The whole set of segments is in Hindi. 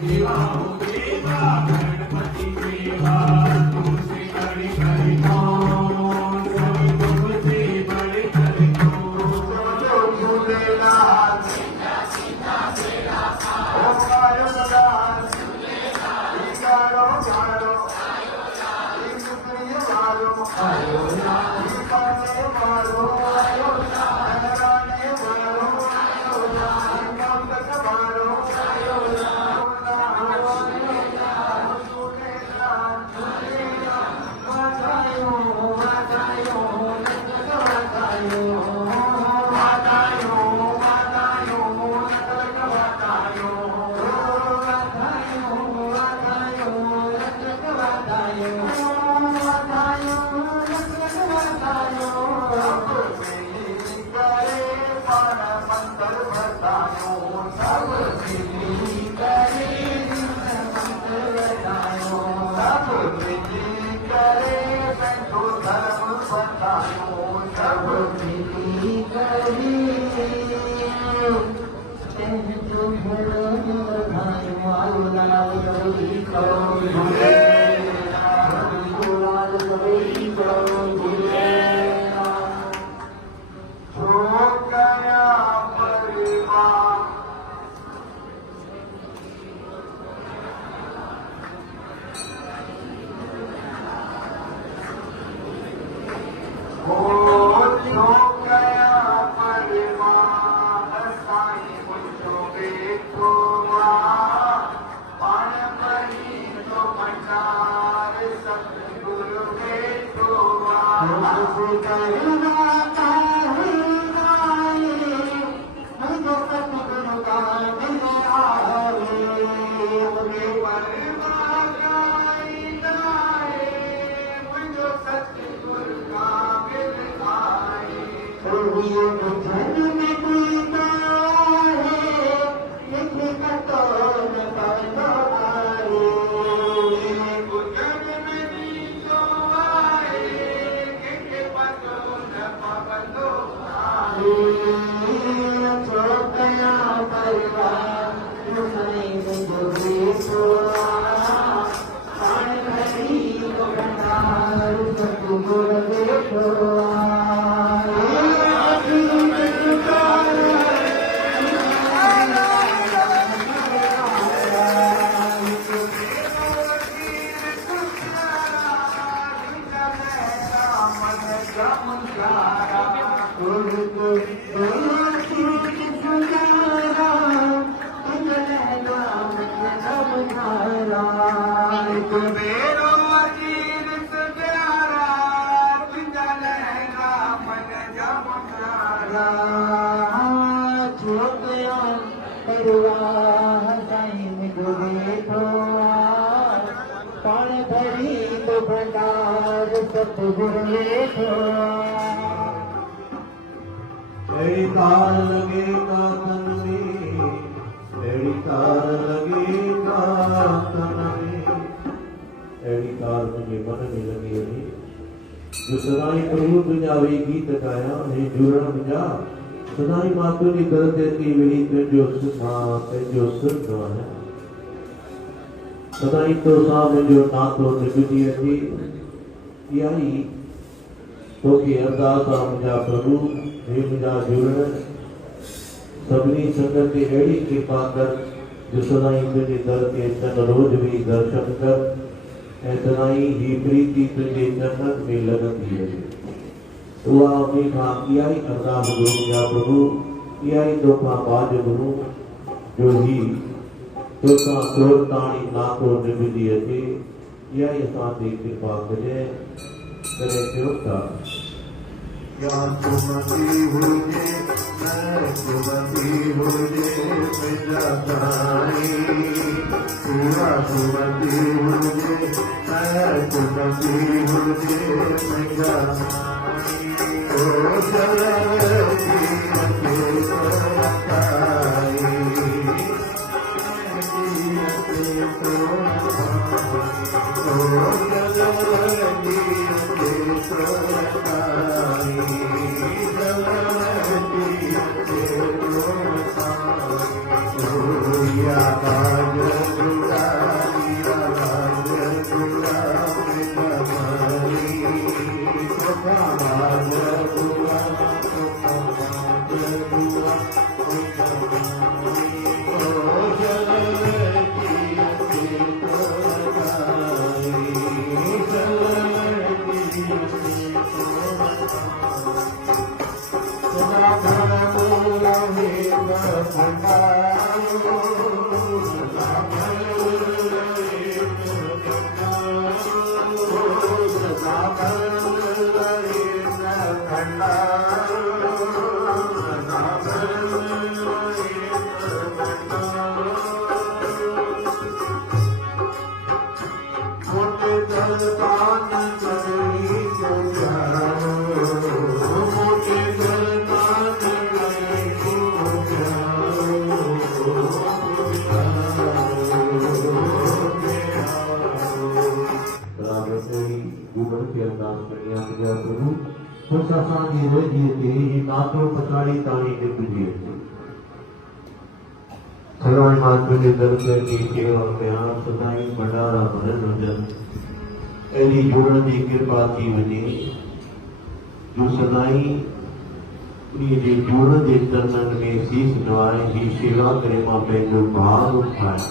देवा हो देवा गणपति देवा तुमसे बड़ी बड़ी कौन सभी तुमसे बड़े बड़े कौन जो झूलेलाल ओ गायो लाल गायो गायो सुप्रिय गायो गायो गाने मारो गायो गाने मारो गायो गाने मारो तेरी तार लगेगा तन में, तेरी तार लगेगा तन में, तेरी तार मुझे मन में लगेगी। जो सदाई प्रभु तुझावे गीत गाया है जुड़ा मुझा सदाई मातु ने कर देती मेरी तुझो सुना तुझो सुनना है सदाई तो सामने जो ना तो निगुती थी यही तो कि अरदास मुझा प्रभु हे मुझा जुड़ सबनी संगत की अड़ी कृपा कर जो सदाई तुझे दर के चन रोज भी दर्शन कर ऐसनाई ही प्रीति तुझे जन्नत में लगती है तो आपने कहा किया ही अरदास गुरु या प्रभु किया ही तो का बाज गुरु जो ही तो का तोड़ताणी ना तो निभदी है या ये साथी कृपा करे क्यों था या सुमति मुझे मैं सुमति मुझे मेरा तारी पूरा सुमति मुझे मैं सुमति मुझे मेरा ओ जलती Yeah. भगवान मात्र के दर्शन की सेवा में सदाई भंडारा भरन हुजन एडी जुड़न की कृपा थी वञे जो सदाई उन्हीं जे जुड़न के चरणन में शीश नवाए ही सेवा करे मां पंहिंजो भाव उठाए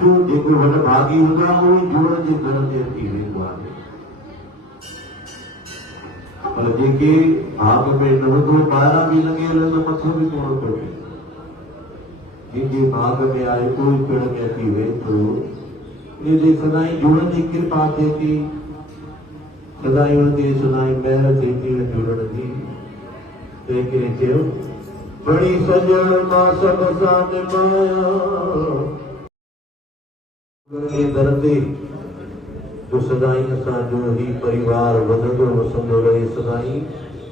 जो जेको वॾ भागी हूंदा उहे जुड़न जे दर ते अची वेंदो आहे पर जेके भाग में न हूंदो ॿाहिरां बि लॻे हलंदो मथो बि कोन थो पए जिनके भाग में आए कोई पिण में अची वे तो इनजे सदाई जुड़न की कृपा थिए थी सदाई उनते सदाई महर थिए थी जुड़न जी तंहिं करे चयो बड़ी सजण मां सब सां निभाया के दर ते जो सदाई असांजो ही परिवार वधंदो वसंदो रहे सदाई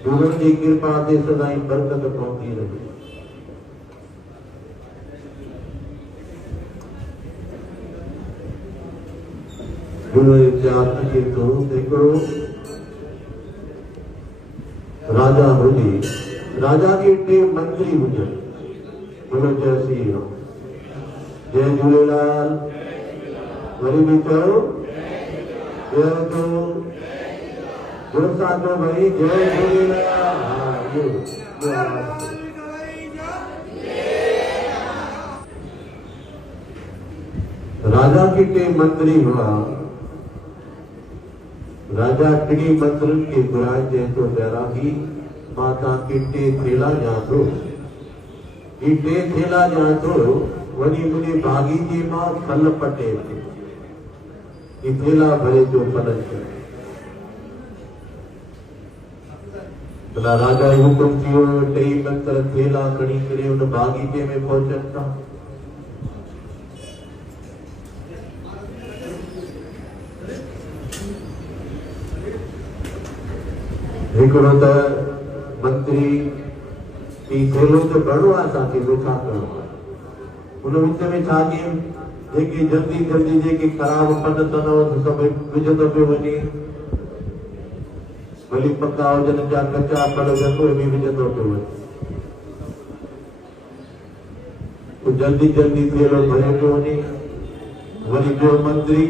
जुड़न की कृपा ते सदाई बरकत पहुंची रहे तो देखो राजा हुजे राजा के टे मंत्री हुजन बोलो जय श्री राम जय झूलेलाल वरी भी चयो जय तो जोर सां चयो भाई जय झूलेलाल हाँ ये राजा के टे मंत्री हुआ राजा टिनी मंत्रन के घुराए जे तो बैरागी माता की टे थेला जा तो ये टे थेला जा तो वनी मुने भागी जी मां फल पटे थे ये थेला भरे जो फलन करे भला राजा हुकुम थियो टे मंत्र थेला खणी करे उन बागीचे में पहुंचन था हिकिड़ो त मंत्री की थेलो तो घणो आहे असांखे ॿियो छा करिणो आहे उन विच में छा कयूं जेके जल्दी जल्दी जेके ख़राब फल अथव सभु विझंदो पियो वञे भली पका हुजनि जा कचा फल हुजनि उहे बि विझंदो पियो वञे जल्दी जल्दी थेलो भरे पियो वञे वरी ॿियो मंत्री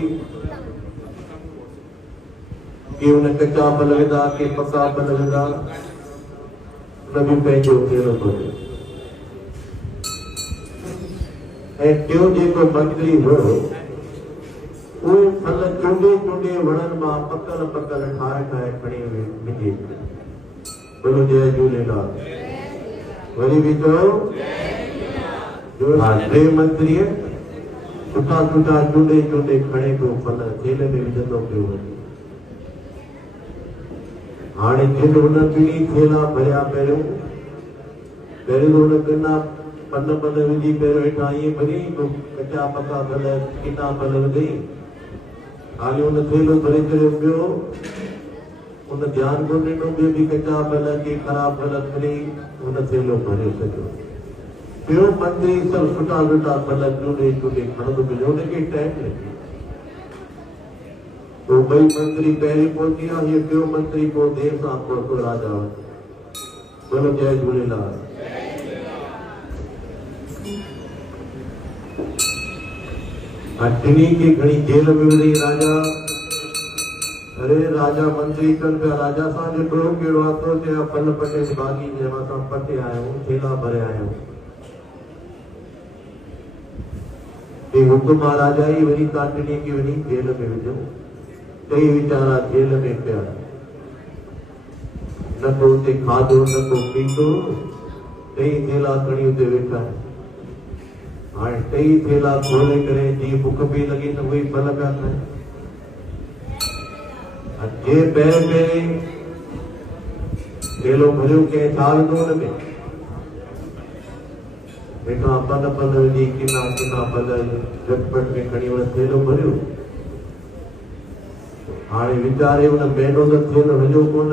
के उन कच्चा फल विधा के पका फल विधा उन बि पंहिंजो थेलो भरियो ऐं टियों जेको मंत्री हो उहे फल चूंडे चूंडे वणनि मां पकल पकल ठाहे ठाहे खणी विझे बोलो जय झूलेलाल वरी बि चयो जो टे मंत्री सुठा सुठा चूंडे चूंडे खणे पियो फल थेले में विझंदो पियो वञे हाणे जिन उन टिनी थेला भरिया पहिरियों तो उन किना पन पन विझी पहिरियों हेठां ईअं भरी कचा पका फल किना फल विधई हाली उन थेलो भरे करे ॿियो उन ध्यानु कोन ॾिनो ॿियो बि कचा फल के ख़राब फल खणी उन थेलो भरे सघियो ॿियो मंत्री सभु सुठा सुठा फल चूंडे चूंडे खणंदो पियो उनखे टाइम लॻी तो बई मंत्री पहले पहुंची और ये क्यों मंत्री को देर सां पहुंचो राजा बोलो जय झूलेलाल अटनी की घड़ी जेल में विधई राजा अरे राजा मंत्री कन पे राजा सा जो करो केड़ो आतो ते फल पटे बागी जे माता पटे आयो थेला भरे आयो ये हुकुम राजा ही वरी काटनी की वनी जेल में विजो कई विचारा जेल में पिया न तो ते खादो न तो पीतो कई थेला खणी उते वेठा हां कई थेला खोले करे जी भूख भी लगी न वही फल पिया खाए जे पैर में थेलो भरियो के साल दो में बेटा पल पल जी किना किना पल झटपट में खणी वन थेलो भरियो हाणे वीचारे उन बेडो तो थेलो हजो कोन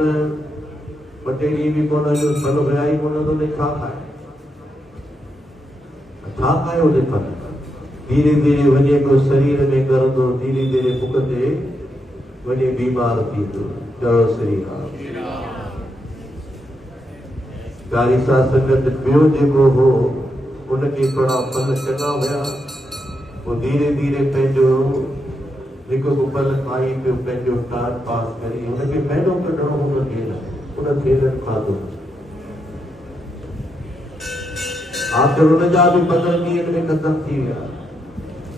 बटेड़ी भी कोन जो फल भराई कोन तो ने छा खायो जे फल धीरे धीरे वने को शरीर में करंदो धीरे धीरे मुख ते वने बीमार थी तो जय श्री राम कारिसा संगत बियो जेको हो उनके थोड़ा फल चङा हुया वो धीरे धीरे पंहिंजो हिकु फल खाई पियो पंहिंजो कार पास करे उनखे पहिरियों कढणो हुन थेलनि खाधो आख़िर उनजा बि 15 ॾींहंनि में ख़तम थी विया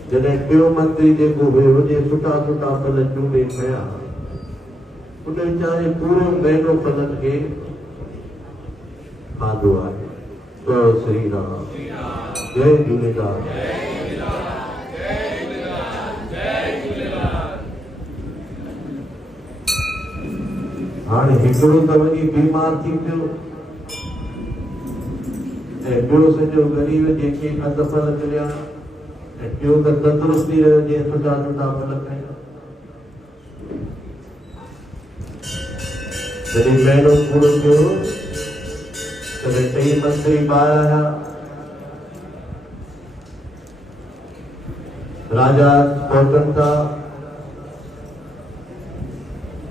जॾहिं टियों मंत्री जेको हुयो उनजे सुठा सुठा फल चूंडे खया उन वीचारे पूरो महीनो फलनि खे खाधो आहे जय श्री राम जय झूलेलाल हाणे हिकिड़ो त वञी बीमार थी पियो ऐं ॿियो सॼो ग़रीब जंहिंखे अधु फल मिलिया ऐं टियों त तंदुरुस्ती रहियो जीअं सुठा सुठा फल खाया जॾहिं महीनो पूरो थियो तॾहिं 2 मंत्री ॿाहिरि आया राजा पहुचनि था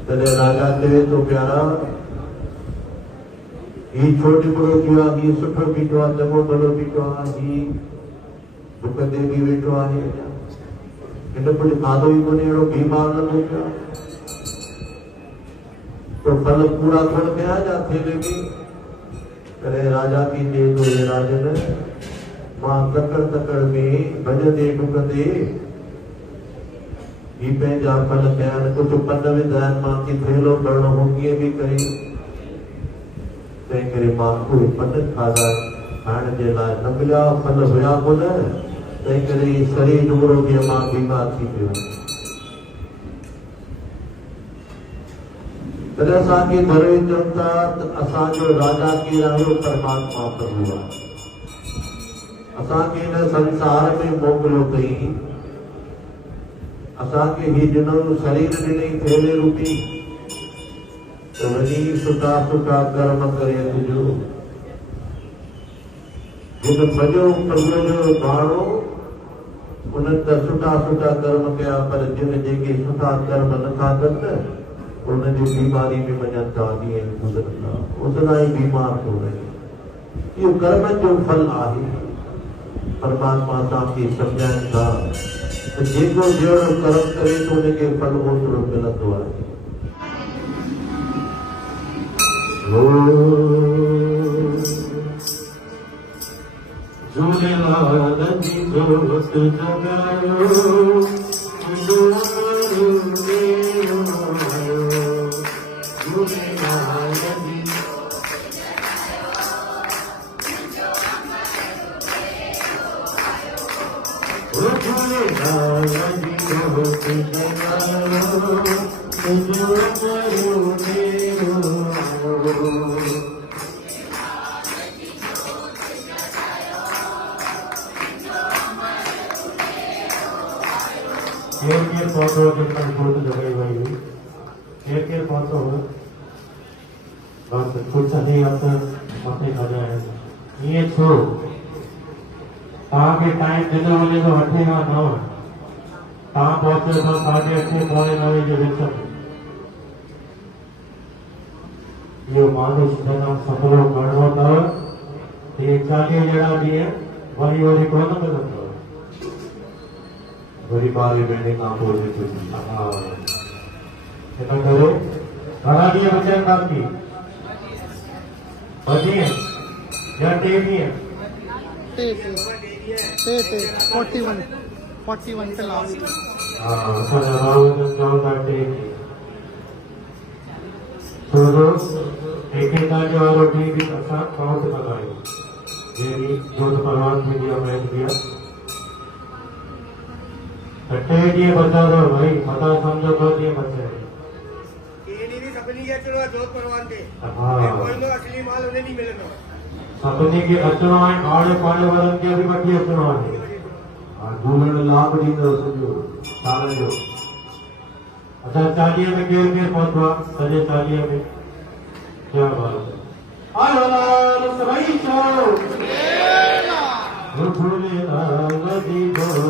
तॾहिं राजा चवे थो प्यारा ही छो टिपड़ो थियो आहे ही सुठो बीठो आहे चङो भलो बीठो आहे ही दुख ते बि वेठो आहे हिन कुझु खाधो ई कोन्हे अहिड़ो बीमार न थो पियो तो फल पूरा कोन कया जा थेले में तॾहिं राजा बि चए थो हे राजन मां तकड़ तकड़ में भॼंदे डुकंदे ही पंहिंजा फल कया आहिनि कुझु पन विधा आहिनि मांखे थेलो भरणो हो कीअं बि करे तंहिं करे मां उहे पन खाधा खाइण जे लाइ न मिलिया फल हुया कोन तंहिं करे शरीर टुकड़ो बि मां बीमार थी पियो तॾहिं असांखे भरे चवनि था त असांजो राजा केरु आहे परमात्मा प्रभु आहे असांखे हिन संसार में मोकिलियो अथई असांखे ही ॾिनो शरीर ॾिनई थेले रूपी त वञी सुठा सुठा कर्म करे अचिजो जिन भॼो प्रभुअ जो भाणो उन्हनि त सुठा सुठा कर्म कया पर जिन जेके सुठा कर्म नथा कनि उन्हनि जी बीमारी में वञनि था ॾींहं गुज़रनि था ओतिरा ई बीमार थो रहे इहो कर्मनि जो फल आहे परमात्मा असांखे सम्झाइनि था त जेको जहिड़ो कर्म करे थो उनखे फल ओतिरो मिलंदो आहे झूलेलाल जी जोत जगायो झूलेलाल जी केर पहुतो जितना छोड़ जगह भाई केर पहुतो बस कुछ नहीं आता मथे आ जाए ये छो ताके टाइम देने वाले तो 8 का 9 ता पहुंचे तो 8:30 पौने 9 के बीच ये मानुष जन्म सफलो करणो त ये 40 जड़ा दिए वरी कोन मिलंदो वरी 12 महीने खां पोइ kita dulu. Kalau dia macam kaki, bagian, yang tinggi. Te 41 का last Saya tahu tentang kaki. Suruh, एक जो रोटी भी अच्छा बहुत लगाई। मेरी जो तो परवान मीडिया में दिया। कट्टे दिए बचा दो भाई, पता समझो तो दिए बचे। ये नहीं सपनी के चलो जोत परवान के हाँ। ये कोई लो असली माल उन्हें नहीं मिलेगा सपने की अचनाएं आड़े पाड़े वालों की अभी बटी अचनाएं दूल्हन लापड़ी में समझो सारा जो अच्छा चालिये में गेर के पहुंचवा सजे चालिये में क्या बात है आलाल सराई चो भूले नदी जो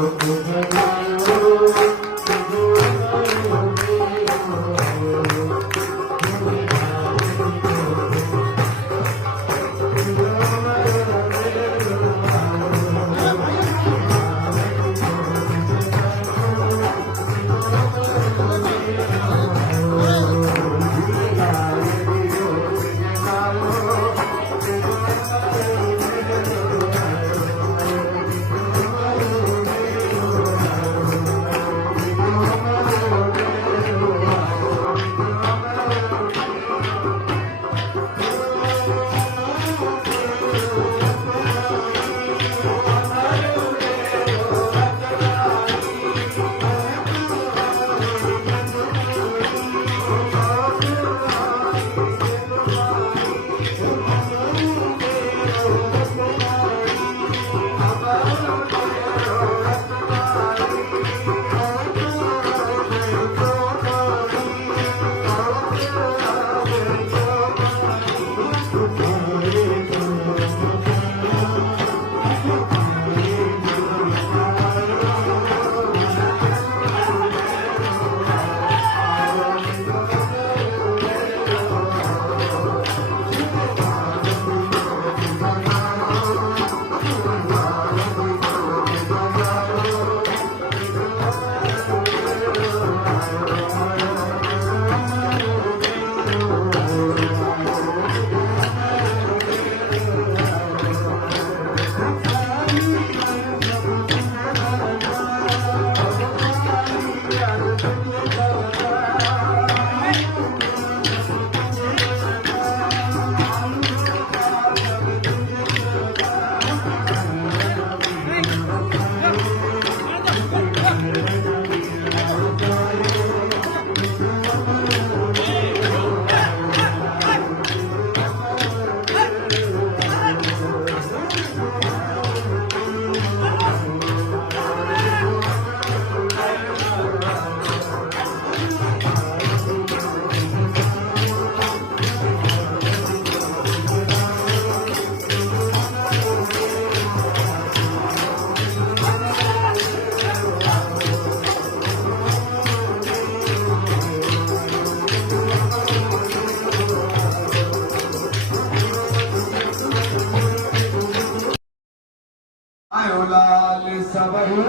आयो लाल सबरू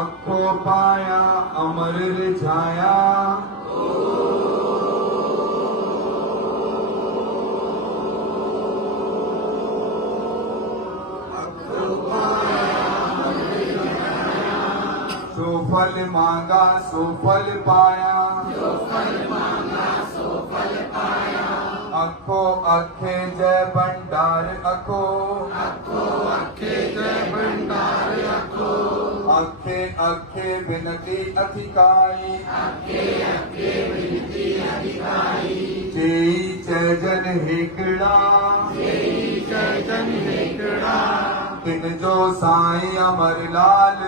अखो पाया अमर रिझाया सुफल मांगा सुफल पाया अखो अखे जय भंडार अखो अखे अखे विनती अधिकाई जन हिकड़ा तिन जो साईं अमरलाल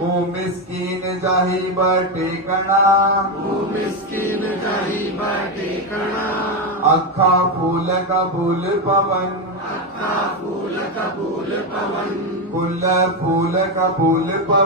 वो मिस्कीन जाही बटेकना अखा फूल कबूल पवन कुल फूल कबूल पवन